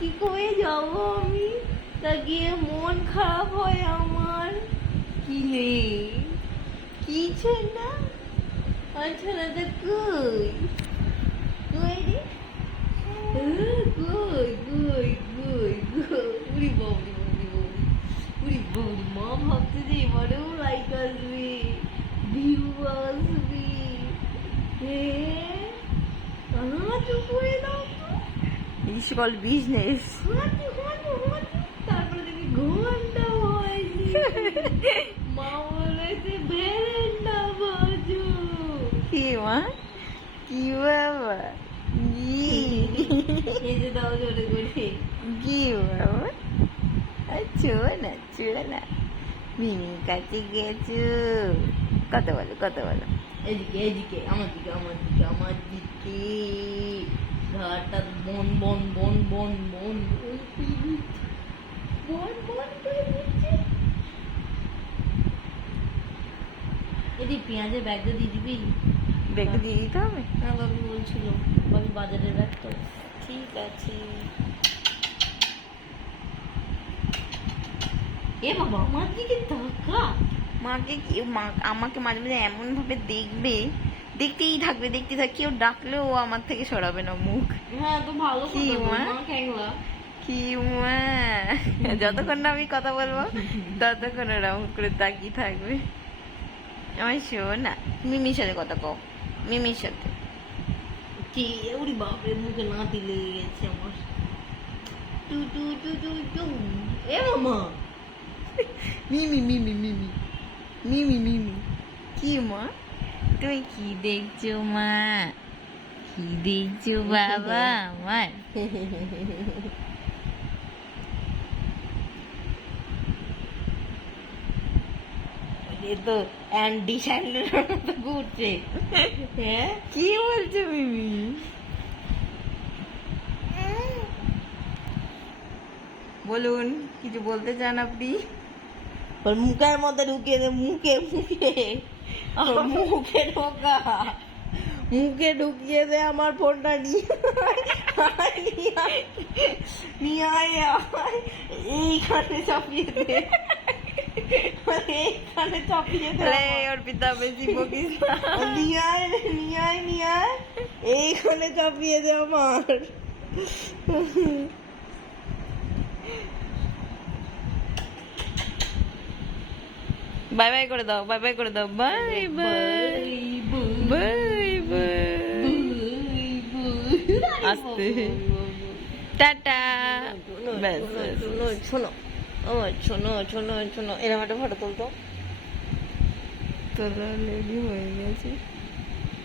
কি করে যাব আমি? তা গিয়ে মন খারাপ হয় আমার। কি রে কিছু না। আচ্ছা না ভেরেন্ডা বাজু। কি মা? কি বাবা বাবা না না। মিমি কাছে গেছো। কত বলো কত বলো। এদিকে এদিকে আমার দিকে আমার দিকে আমার দিকে। ঘাটা বন বন বন বন বন বন বন এটি পেঁয়াজের ব্যাগটা দিয়ে দিবি ব্যাগটা দিয়ে দিতে হবে হ্যাঁ বাবু বলছিল বাবু বাজারের ব্যাগ তো ঠিক আছে এ বাবা আমার দিকে তাকা মাকে কি আমাকে মাঝে মাঝে এমন ভাবে দেখবে দেখতেই থাকবে দেখতেই থাকবে কেউ ডাকলেও ও আমার থেকে সরাবে না মুখ। হ্যাঁ তো ভালো কি যতক্ষণ না আমি কথা বলব ততক্ষণ ওরা মুখ করে তাকিয়ে থাকবে। আমার শোনা মিমির সাথে কথা কও মিমির সাথে। কি ওরি বাপরে মুখে নাতি লেগে গেছে আমার। টু টু টু টু টু। এ মামা। মিমি মিমি মিমি। মিমি মিমি। কি মা? তুমি কি দেখছ মা কি দেখছ বাবা আমার তো অ্যান্ডি স্যান্ডেলের মতো ঘুরছে হ্যাঁ কি বলছো মিমি বলুন কিছু বলতে চান আপনি? ওর মুখের মধ্যে ঢুকিয়ে মুখে মুখে। মুখে ঢোকা মুখে ঢুকিয়ে দে আমার ফোনটা নিয়ে আয়। এইখানে চাপিয়ে দে এইখানে চাপিয়ে দে আরে আমার। অর্পিতা বেশি বকিস নিয়ে আয় নিয়ে আয় নিয়ে আয় এইখানে চাপিয়ে দে আমার বাই বাই করে দাও বাই বাই করে দাও বাই বাই বাই বাই আস্তে। টাটা ব্যাস। শোনো শোনো আমার শোনো শোনো শোনো এরকম একটা ফটো তুলতো তোরা রেডি হয়ে গেছে